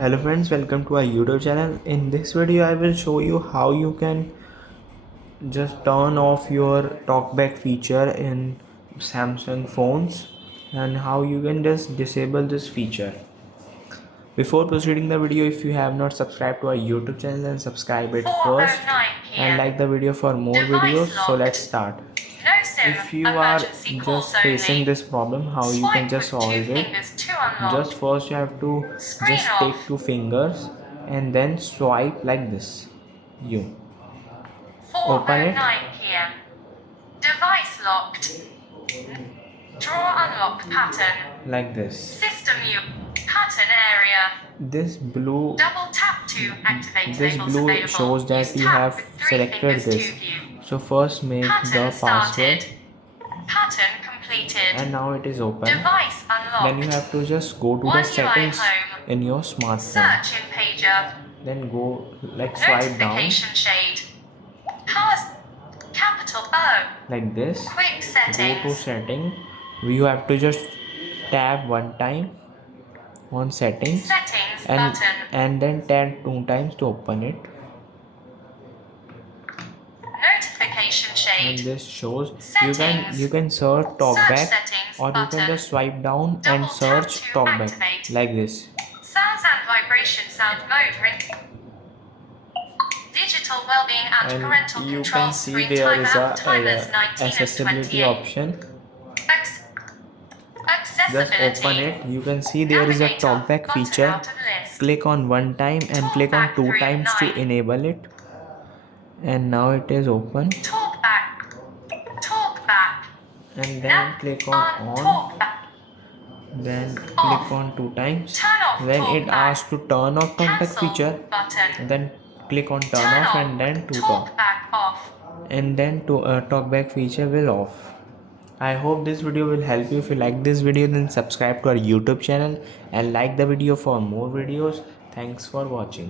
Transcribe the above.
Hello friends, welcome to our YouTube channel. In this video I will show you how you can just turn off your TalkBack feature in Samsung phones and how you can just disable this feature. Before proceeding the video, if you have not subscribed to our YouTube channel, then subscribe it first and like the video for more videos. So let's start. If you are just facing this problem, how you can just solve it, just first you have to just take two fingers and then swipe like this. You open it 4:09 p.m. Device locked. Draw unlock pattern. like this. System view. Pattern area. This blue Double tap to activate labels available. shows that Use you tap have with three selected fingers this. to view. So first make Pattern the started. password Pattern completed. and now it is open. Device unlocked. Then you have to just go to One the UI settings home. in your smartphone. Search in pager. Then go like swipe down Notification shade. Pause. Capital O. like this. Quick Go to settings. setting. You have to just tap one time on settings Settings and button. then tap two times to open it. Notification And shade. this shows Settings. you can search Search TalkBack, settings or you button. can just swipe down Double and search tap to TalkBack activate. like this. Sounds and vibration sound mode ring. Digital well-being and parental And you control can see screen there time is out timers 19 and accessibility 28. option. Just Accessibility. open it. You can see there is a Navigate off TalkBack button feature. out of list. Click on one time and click on TalkBack two 3 times to 9. enable it. And now it is open. TalkBack. TalkBack. And then click on TalkBack. then Off. click on two times. Turn off When it TalkBack. asks to turn off TalkBack Cancel feature, button. then click on turn Turn off off and then to talk, TalkBack off. and then to TalkBack feature will off. I hope this video will help you. If you like this video, then subscribe to our YouTube channel and like the video for more videos. Thanks for watching.